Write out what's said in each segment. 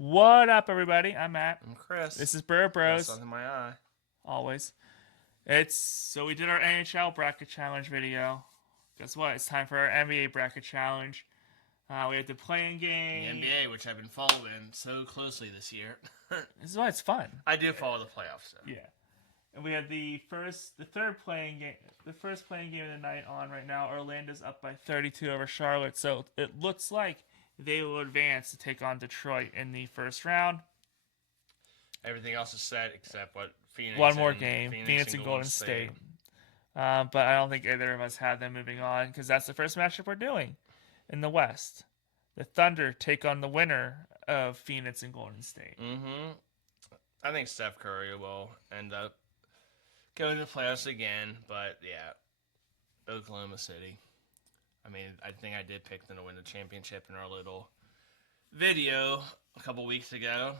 What up, everybody? I'm Matt. I'm Chris. This is Burr Got Bros. something in my eye. Always. We did our NHL bracket challenge video. Guess what? It's time for our NBA bracket challenge. We have the playing The game. NBA, which I've been following so closely this year. This is why it's fun. I do follow the playoffs, though. Yeah. And we have the third playing game, the first playing game of the night on right now. Orlando's up by 32 over Charlotte, so it looks like they will advance to take on Detroit in the first round. Everything else is set except what Phoenix. One more game, Phoenix and Golden State. But I don't think either of us have them moving on because that's the first matchup we're doing in the West. The Thunder take on the winner of Phoenix and Golden State. Mm-hmm. I think Steph Curry will end up going to the playoffs again, but yeah, Oklahoma City. I mean, I think I did pick them to win the championship in our little video a couple weeks ago.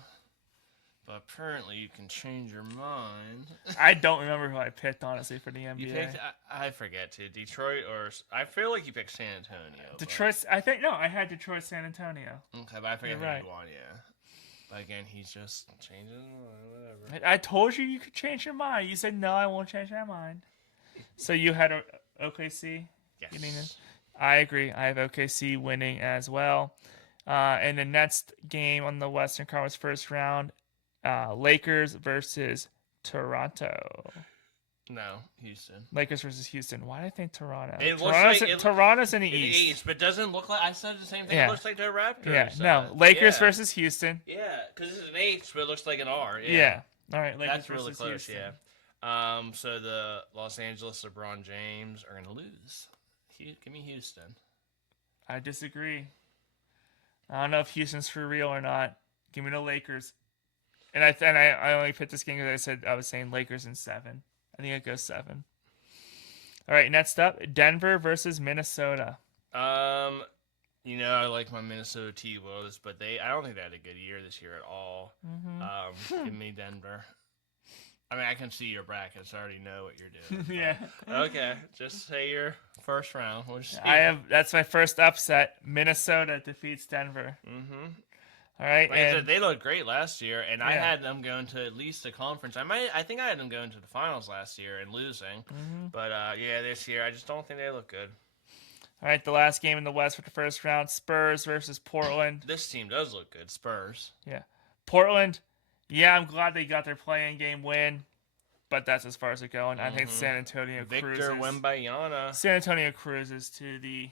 But apparently you can change your mind. I don't remember who I picked, honestly, for the NBA. You picked, I forget too, Detroit or, I feel like you picked San Antonio. Detroit, I think, no, I had Detroit, San Antonio. Okay, but I forget who right. you won, yeah. But again, he's just changing his mind, whatever. I told you could change your mind. You said, no, I won't change my mind. So you had OKC? Yes. I agree. I have OKC winning as well. And the next game on the Western Conference first round, Lakers versus Toronto. No, Houston. Lakers versus Houston. Why did I think Toronto? Toronto's in the East. But it doesn't look like, I said the same thing. Yeah. It looks like the Raptors. Yeah, no. Lakers versus Houston. Yeah, because it's an H, but it looks like an R. Yeah. All right, Lakers That's really versus close, Houston. yeah. So the Los Angeles LeBron James are going to lose. Give me Houston. I disagree. I don't know if Houston's for real or not. Give me the Lakers. And I only picked this game because I was saying Lakers in 7. I think it goes 7. All right, next up, Denver versus Minnesota. I like my Minnesota T-Wolves, but I don't think they had a good year this year at all. Mm-hmm. Give me Denver. I mean, I can see your brackets. I already know what you're doing. Yeah. Okay, just say your first round. That's my first upset. Minnesota defeats Denver. Mm-hmm. All right, like I said, they looked great last year, and I had them going to at least the conference. I think I had them going to the finals last year and losing. Mm-hmm. But this year I just don't think they look good. All right, the last game in the West for the first round: Spurs versus Portland. This team does look good. Spurs. Yeah, Portland. Yeah, I'm glad they got their playing game win, but that's as far as it's going. I think San Antonio cruises. Victor Wembanyama. San Antonio cruises to the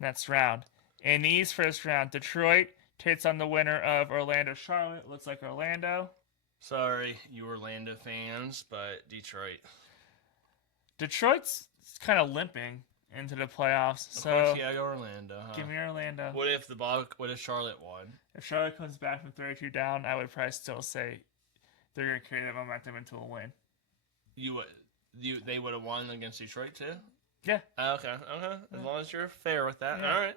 next round. In the East first round, Detroit takes on the winner of Orlando Charlotte. Looks like Orlando. Sorry, you Orlando fans, but Detroit. Detroit's kind of limping into the playoffs. Of course, yeah, Orlando. Huh? Give me Orlando. What if Charlotte won? If Charlotte comes back from 32 down, I would probably still say they're going to carry that momentum into a win. They would have won against Detroit too? Yeah. Okay. As long as you're fair with that. Yeah.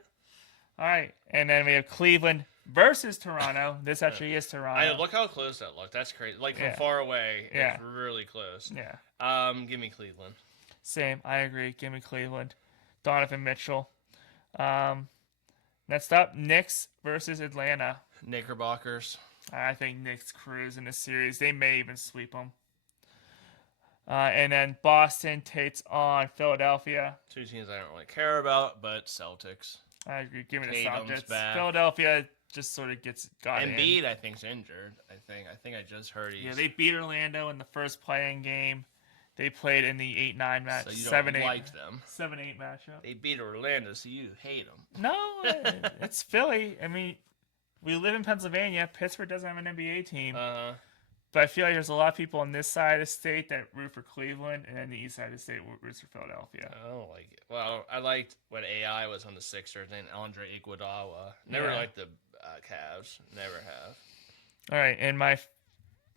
All right. And then we have Cleveland versus Toronto. This actually is Toronto. Look how close that looked. That's crazy. Like from far away, it's really close. Yeah. Give me Cleveland. Same. I agree. Give me Cleveland. Donovan Mitchell. Next up, Knicks versus Atlanta. Knickerbockers. I think Knicks cruise in this series. They may even sweep them. And then Boston takes on Philadelphia. Two teams I don't really care about, but Celtics. I agree. Give me the Tatum's Celtics. back. Philadelphia just sort of got in. Embiid, I think, is injured. I think I just heard he's... Yeah, they beat Orlando in the first playing game. They played in the 8-9 match. So you don't like them. 7-8 matchup. They beat Orlando, so you hate them. No, it's Philly. I mean, we live in Pennsylvania. Pittsburgh doesn't have an NBA team. But I feel like there's a lot of people on this side of the state that root for Cleveland, and then the east side of the state roots for Philadelphia. I don't like it. Well, I liked when AI was on the Sixers and Andre Iguodala. Never liked the Cavs. Never have. All right, in my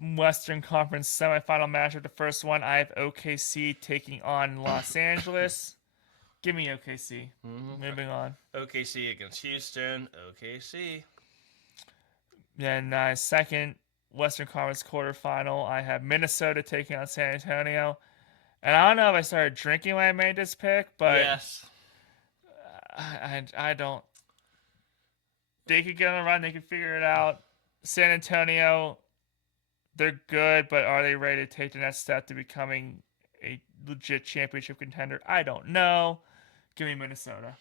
Western Conference semifinal matchup, the first one, I have OKC taking on Los Angeles. Give me OKC. Moving on. OKC against Houston. OKC. Then second Western Conference quarterfinal, I have Minnesota taking on San Antonio. And I don't know if I started drinking when I made this pick, but yes. I don't. They could get on a run. They could figure it out. San Antonio, they're good, but are they ready to take the next step to becoming a legit championship contender? I don't know. Give me Minnesota.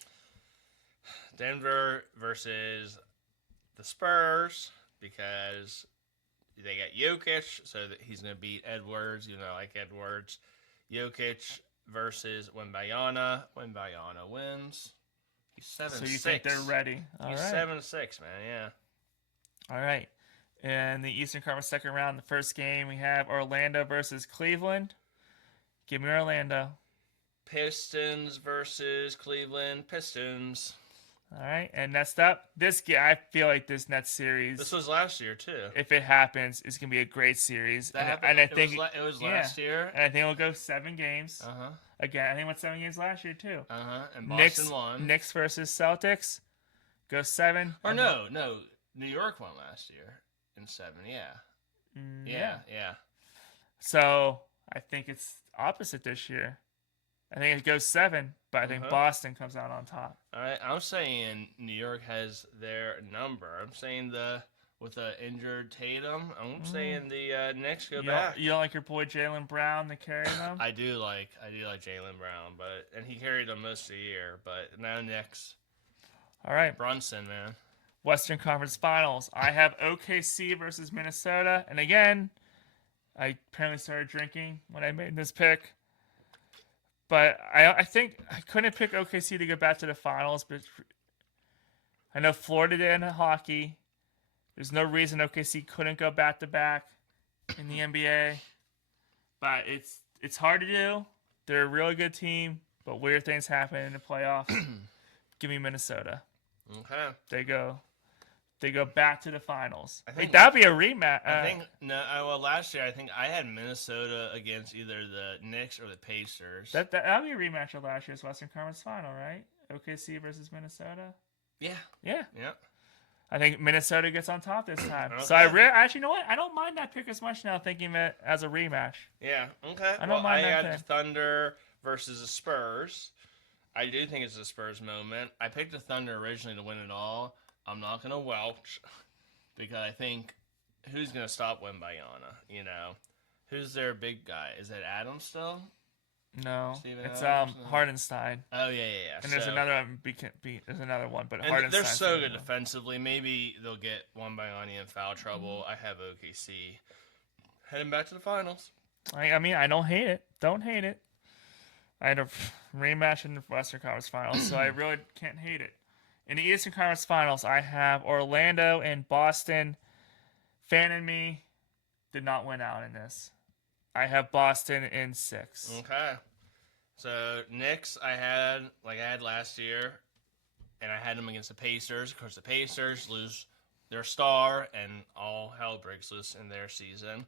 Denver versus the Spurs because they got Jokic, so that he's going to beat Edwards. You know, I like Edwards. Jokic versus Wembayana. Wembayana wins. He's 7-6. So you think they're ready? All He's right. 7-6, man. Yeah. All right. And the Eastern Conference second round, the first game, we have Orlando versus Cleveland. Give me Orlando. Pistons versus Cleveland. Pistons. All right. And next up, this game, I feel like this Nets series, This was last year too. if it happens, is going to be a great series. That happened. And I think it was last year. And I think it'll go 7 games. Uh huh. Again, I think it went 7 games last year too. Uh huh. And Boston won. Knicks versus Celtics. Go 7. Or no. New York won last year in 7. Yeah. Yeah. Yeah. So I think it's opposite this year. I think it goes 7, but I think Boston comes out on top. All right. I'm saying New York has their number. I'm saying with the injured Tatum. I'm saying the Knicks go back. You don't like your boy Jaylen Brown to carry them? I do like Jaylen Brown, and he carried them most of the year. But now Knicks. All right. Brunson, man. Western Conference Finals. I have OKC versus Minnesota, and again, I apparently started drinking when I made this pick. But I think I couldn't pick OKC to go back to the finals, but I know Florida did in hockey. There's no reason OKC couldn't go back to back in the NBA. But it's hard to do. They're a really good team, but weird things happen in the playoffs. Give me Minnesota. Okay. They go back to the finals. I think that'd be a rematch. I think well, last year I think I had Minnesota against either the Knicks or the Pacers. That'd be a rematch of last year's Western Conference Final, right? OKC versus Minnesota. Yeah. Yeah. Yeah. I think Minnesota gets on top this time. Okay. So actually, you know what? I don't mind that pick as much now, thinking of it as a rematch. Yeah. Okay. I don't mind that had pick. the Thunder versus the Spurs. I do think it's a Spurs moment. I picked the Thunder originally to win it all. I'm not gonna welch because I think who's gonna stop Wembayana? You know, who's their big guy? Is it Adams still? No, Steven it's Adams? Hardenstein. Oh yeah. And there's another one. There's another one, but And Hardenstein. they're so good defensively. Maybe they'll get Wembayana in foul trouble. I have OKC heading back to the finals. I mean, I don't hate it. Don't hate it. I had a rematch in the Western Conference Finals, so I really can't hate it. In the Eastern Conference Finals, I have Orlando and Boston. Fan and me did not win out in this. I have Boston in 6. Okay. So Knicks I had last year, and I had them against the Pacers. Of course, the Pacers lose their star, and all hell breaks loose in their season.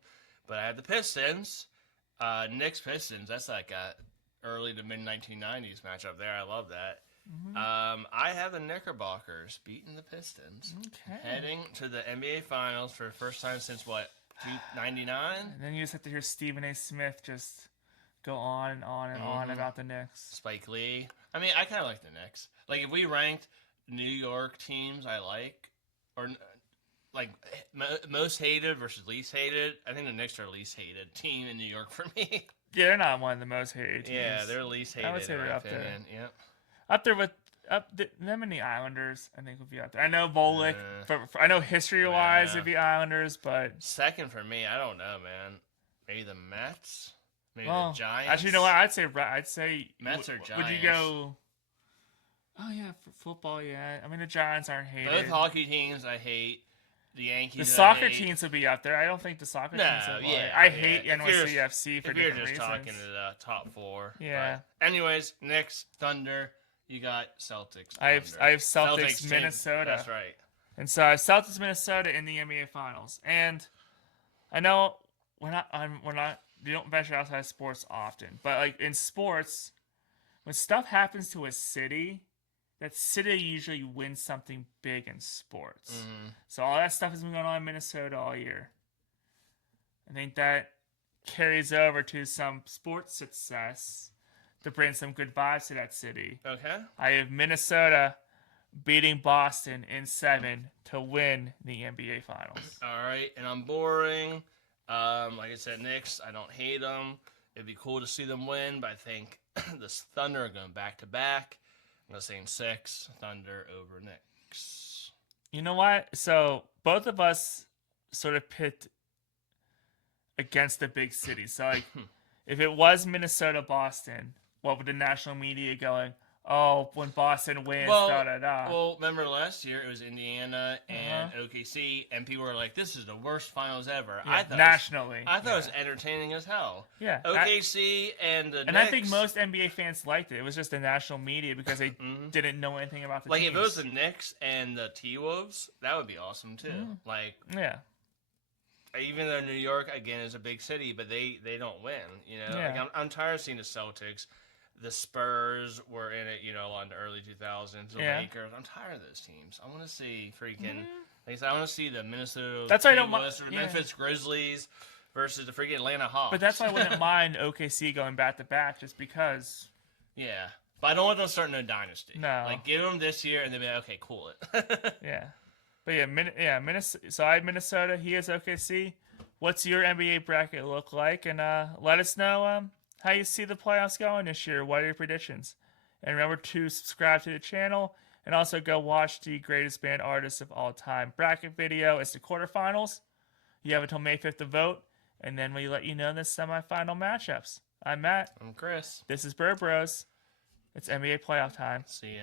But I had the Pistons. Knicks Pistons. That's like a early to mid 1990s matchup there. I love that. I have the Knickerbockers beating the Pistons, heading to the NBA Finals for the first time since what, 99? And then you just have to hear Stephen A. Smith just go on and on and on about the Knicks. Spike Lee. I mean, I kind of like the Knicks. Like, if we ranked New York teams I like, or like most hated versus least hated, I think the Knicks are least hated team in New York for me. Yeah, they're not one of the most hated teams. Yeah, they're least hated. I would say in they're my up there. opinion. Yep. Up there with them and the Islanders, I think would be up there. I know Volek, I know history-wise it'd be Islanders, but Second for me, I don't know, man. Maybe the Mets. Maybe well, the Giants. actually, you know what? I'd say Mets or Would you Giants? go? Oh yeah, for football, yeah. I mean, the Giants aren't hated. Both hockey teams I hate. The Yankees. The soccer I hate. teams would be up there. I don't think the soccer No, teams would be. yeah, I yeah. hate If you're NYCFC for If you're different just reasons. talking to the top 4. Yeah. But anyways, Knicks, Thunder. You got Celtics. I have Thunder. Celtics, team. Minnesota. That's right. And so I have Celtics, Minnesota in the NBA Finals. And I know we're not. You don't venture outside of sports often, but like in sports, when stuff happens to a city, that city usually wins something big in sports. So all that stuff has been going on in Minnesota all year. I think that carries over to some sports success to bring some good vibes to that city. Okay. I have Minnesota beating Boston in 7 to win the NBA Finals. All right, and I'm boring. Like I said, Knicks, I don't hate them. It'd be cool to see them win, but I think the Thunder are going back to back. I'm going to say in 6, Thunder over Knicks. You know what? So both of us sort of picked against the big cities. So like, if it was Minnesota, Boston, what would the national media going? Oh, when Boston wins, da da da. Well, remember last year it was Indiana and OKC, and people were like, "This is the worst finals ever." Yeah, I thought nationally, I thought it was entertaining as hell. Yeah, OKC and the and Knicks, I think most NBA fans liked it. It was just the national media because they didn't know anything about the like teams. if it was the Knicks and the T-Wolves, that would be awesome too. Like, yeah, even though New York again is a big city, but they don't win. You know, Yeah. like I'm tired of seeing the Celtics. The Spurs were in it, you know, in the early 2000s. The Yeah. Lakers. I'm tired of those teams. I want to see freaking. Like I said, I want to see the Minnesota. That's why I don't Timberwolves mi- or yeah. Memphis Grizzlies versus the freaking Atlanta Hawks. but that's why I wouldn't mind OKC going back to back, just because. Yeah, but I don't want them to start no dynasty. No. Like give them this year and then be like, okay, cool it. Yeah, but Minnesota. So I had Minnesota. He has OKC. What's your NBA bracket look like? And let us know how you see the playoffs going this year. What are your predictions? And remember to subscribe to the channel and also go watch the greatest band artists of all time bracket video. It's the quarterfinals. You have until May 5th to vote, and then we let you know the semifinal matchups. I'm Matt. I'm Chris. This is Bird Bros. It's NBA playoff time. See you.